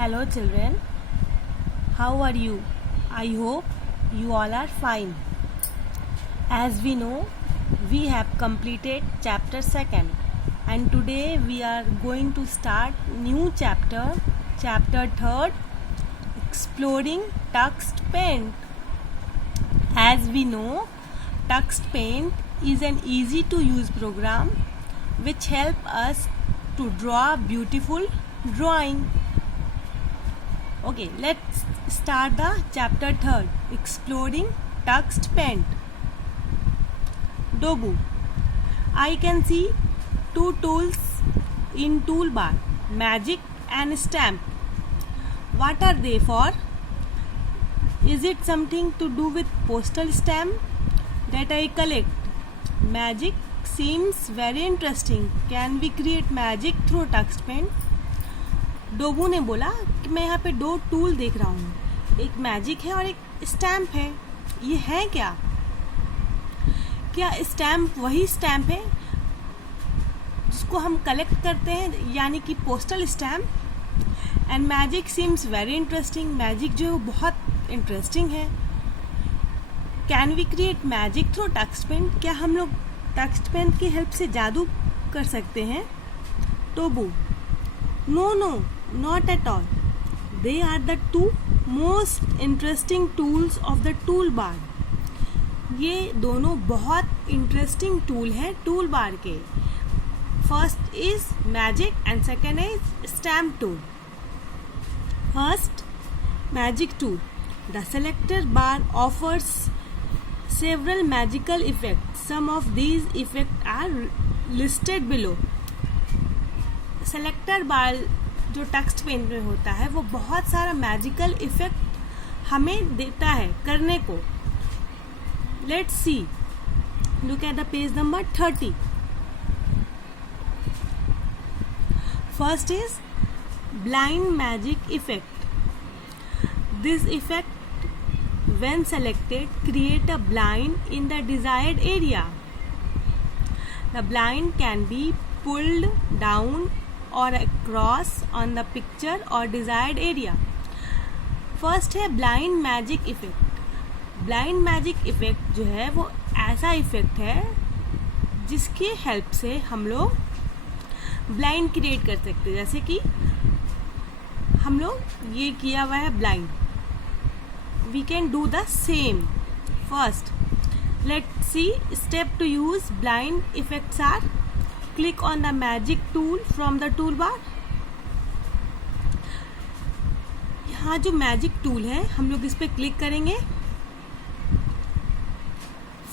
Hello children, how are you? I hope you all are fine. As we know, we have completed chapter 2nd and today we are going to start new chapter 3rd, exploring Tux Paint. As we know, Tux Paint is an easy to use program which help us to draw beautiful drawing. Okay, let's start the chapter 3rd, exploring Tux Paint. Dobu. I can see two tools in toolbar, magic and stamp. What are they for? Is it something to do with postal stamp that I collect? Magic seems very interesting. Can we create magic through Tux Paint? डोबू ने बोला कि मैं यहाँ पे दो tool देख रहा हूँ, एक मैजिक है और एक स्टैम्प है. ये है क्या? क्या स्टैम्प वही स्टैम्प है जिसको हम कलेक्ट करते हैं, यानी कि postal stamp? And magic seems very interesting. Magic जो है वो बहुत इंटरेस्टिंग है. Can we create magic through Tux Paint? क्या हम लोग टक्स पेंट की हेल्प से जादू कर सकते हैं? टोबू. No, not at all. They are the two most interesting tools of the toolbar. ये दोनों बहुत इंटरेस्टिंग टूल हैं टूल बार के. First is magic and second is stamp tool. First, magic tool. The selector bar offers several magical effects. Some of these effects are listed below. Selector bar जो text paint में होता है वो बहुत सारा magical effect हमें देता है करने को. Let's see, look at the page number 30. First is blind magic effect. This effect when selected create a blind in the desired area. The blind can be pulled down or across on the picture or desired area. First है blind magic effect. Blind magic effect जो है वो ऐसा effect है जिसकी help से हम लोग ब्लाइंड क्रिएट कर सकते हैं. जैसे कि हम लोग ये किया हुआ है blind. We can do the same. First, let's see step to use blind effects are: click on the magic tool from the toolbar. यहाँ जो मैजिक टूल है हम लोग इस पे क्लिक करेंगे.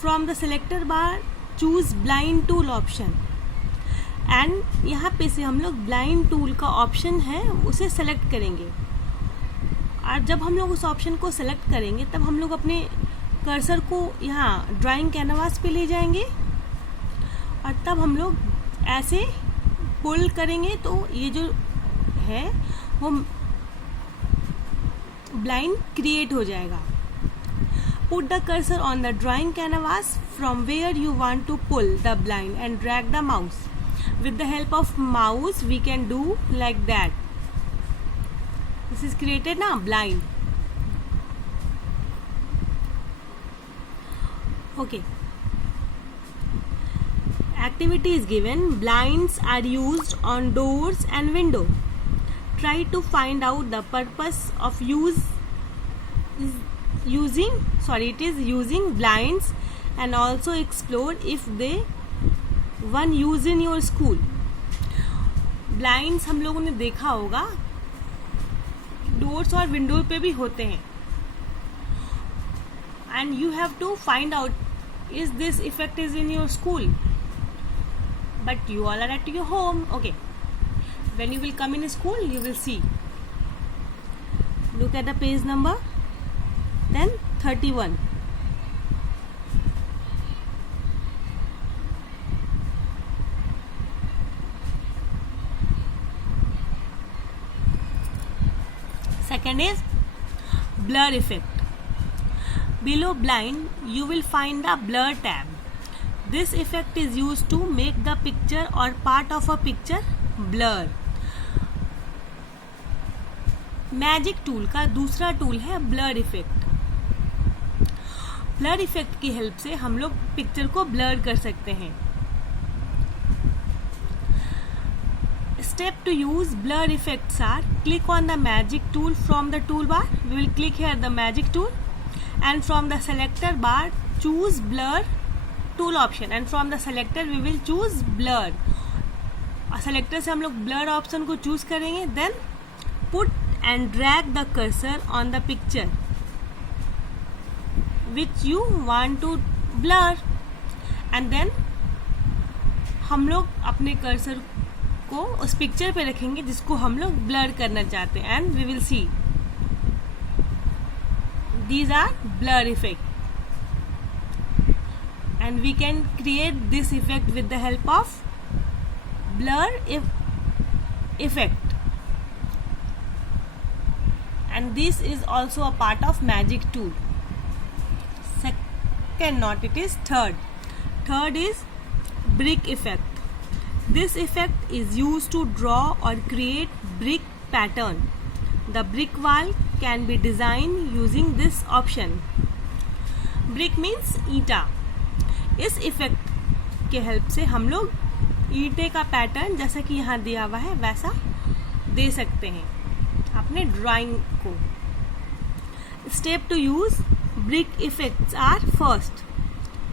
From the selector bar choose blind tool option and यहाँ पे से हम लोग blind tool का ऑप्शन है उसे सेलेक्ट करेंगे. और जब हम लोग उस ऑप्शन को सेलेक्ट करेंगे तब हम लोग अपने कर्सर को यहाँ ड्राइंग कैनवास पे ले जाएंगे और तब हम लोग ऐसे पुल करेंगे तो ये जो है वो ब्लाइंड क्रिएट हो जाएगा. Put the cursor on the drawing canvas from where you want to pull the blind and drag the mouse. With the help of mouse we can do like that. This is created now blind. Okay. Activity is given. Blinds are used on doors and window. Try to find out the purpose of using blinds and also explore if they one use in your school. Blinds हम लोगों ने देखा होगा doors और window पे भी होते हैं. And you have to find out is this effect is in your school, but you all are at your home. Okay, when you will come in school you will see. Look at the page number 31. Second is blur effect. Below blind you will find the blur tab. This effect is used to make the picture or part of a picture blur. Magic tool का दूसरा tool है blur effect. Blur effect की help से हम लोग picture को blur कर सकते हैं। Step to use blur effects are: click on the magic tool from the toolbar. We will click here the magic tool, and from the selector bar choose blur tool option, and from the selector we will choose blur. Selector से हम लोग blur option को choose करेंगे. Then put and drag the cursor on the picture which you want to blur, and then हम लोग अपने cursor को उस पिक्चर पे रखेंगे जिसको हम लोग ब्लर करना चाहते हैं. And we will see these are blur effect, and we can create this effect with the help of blur effect, and this is also a part of magic tool. Second note, it is third is brick effect. This effect is used to draw or create brick pattern. The brick wall can be designed using this option. Brick means ईंटा. इस effect के help से हम लोग ईंटे का pattern जैसा कि यहाँ दिया हुआ है वैसा दे सकते हैं अपने ड्राइंग को. Step to use brick effects are: first,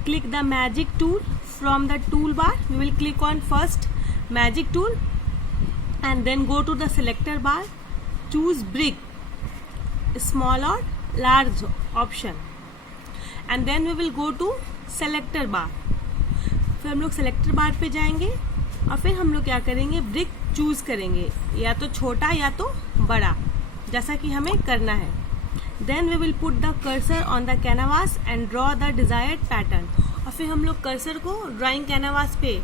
click the magic tool from the tool bar. We will click on first magic tool and then go to the selector bar, choose brick, small और large option, and then we will go to selector bar. फिर हम लोग selector बार पे जाएंगे और फिर हम लोग क्या करेंगे, ब्रिक चूज करेंगे, या तो छोटा या तो बड़ा, जैसा कि हमें करना है. Then we will put the cursor on the canvas and draw the desired pattern. और फिर हम लोग कर्सर को ड्राइंग कैनवास पे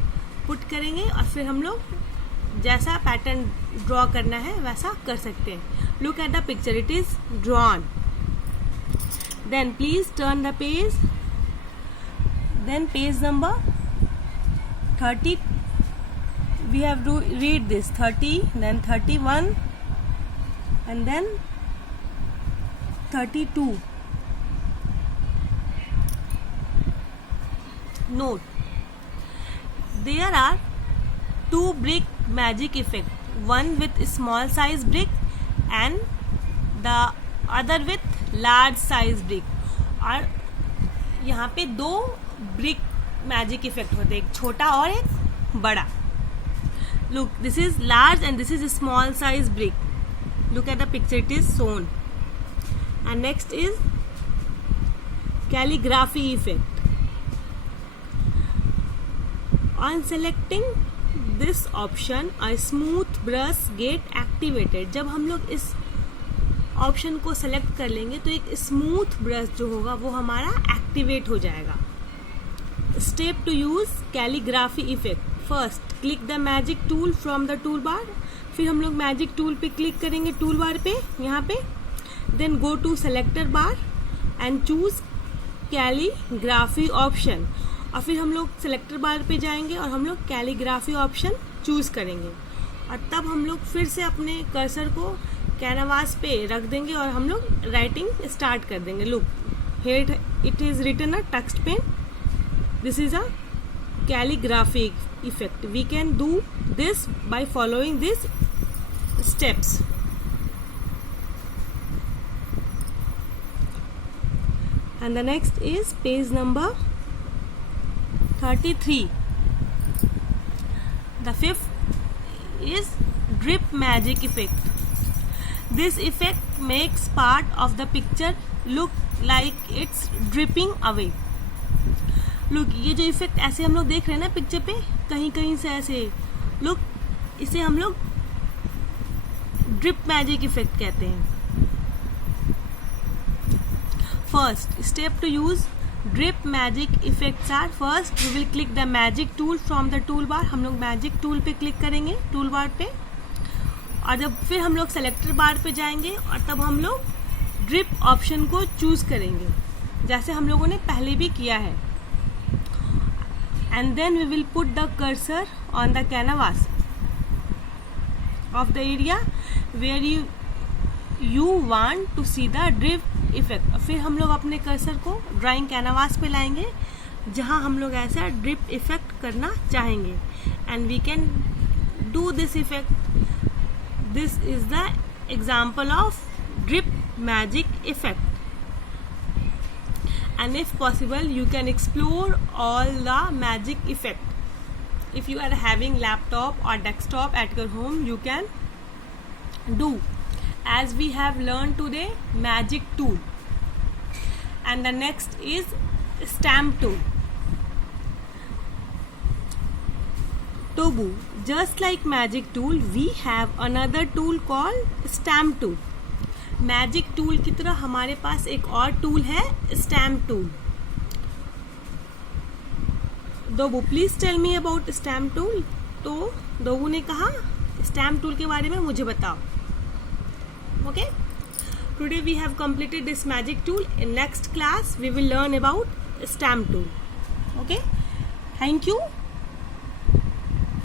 पुट करेंगे और फिर हम लोग जैसा पैटर्न ड्रॉ करना है वैसा कर सकते हैं. Look at the picture, it is drawn. Then please turn the page. Then page number 30, we have to read this 30, then 31, and then 32. Note, there are two brick magic effect, one with small size brick and the other with large size brick. और यहाँ पे दो brick magic effect होते हैं, एक छोटा और एक बड़ा. Look, this is large and this is small size brick. Look at the picture, it is shown. And next is calligraphy effect. On selecting this option a smooth brush get activated. जब हम लोग इस option को select कर लेंगे तो एक smooth brush जो होगा वो हमारा एक्टिवेट हो जाएगा. Step to use calligraphy effect: first, click the magic tool from the tool bar. फिर हम लोग मैजिक टूल पे क्लिक करेंगे, टूल बार पे यहाँ पे. Then go to selector bar and choose calligraphy option. और फिर हम लोग सेलेक्टर बार पे जाएंगे और हम लोग कैलीग्राफी ऑप्शन चूज करेंगे. और तब हम लोग फिर से अपने कर्सर को कैनवास पे रख देंगे और हम लोग राइटिंग स्टार्ट कर देंगे. Look, here it is written a text pen. This is a calligraphy effect. We can do this by following these steps. And the next is page number 33. The fifth is drip magic effect. This effect makes part of the picture look like it's dripping away. Look, ये जो effect ऐसे हम लोग देख रहे हैं ना picture पे, कहीं कहीं से ऐसे, लुक, इसे हम लोग ड्रिप मैजिक इफेक्ट कहते हैं. First step to use drip magic effects are: first, we will click the magic tool from the tool bar. हम लोग मैजिक टूल पे क्लिक करेंगे, टूल बार पे, और जब फिर हम लोग सेलेक्टर बार पे जाएंगे और तब हम लोग ड्रिप ऑप्शन को चूज करेंगे जैसे हम लोगों ने पहले भी किया है. And then we will put the cursor on the canvas of the area where you want to see the drift effect. फिर हम लोग अपने कर्सर को ड्राइंग कैनवास पे लाएंगे जहां हम लोग ऐसा ड्रिफ्ट इफेक्ट करना चाहेंगे, and we can do this effect. This is the example of drip magic effect. And if possible, you can explore all the magic effect. If you are having laptop or desktop at your home, you can do. As we have learned today, magic tool. And the next is stamp tool. Tobu. Just like magic tool, we have another tool called stamp tool. Magic tool की तरह हमारे पास एक और tool है stamp tool. दोबू, please tell me about stamp tool. तो दोबू ने कहा stamp tool के बारे में मुझे बताओ. Okay? Today we have completed this magic tool. In next class we will learn about stamp tool. Okay? Thank you.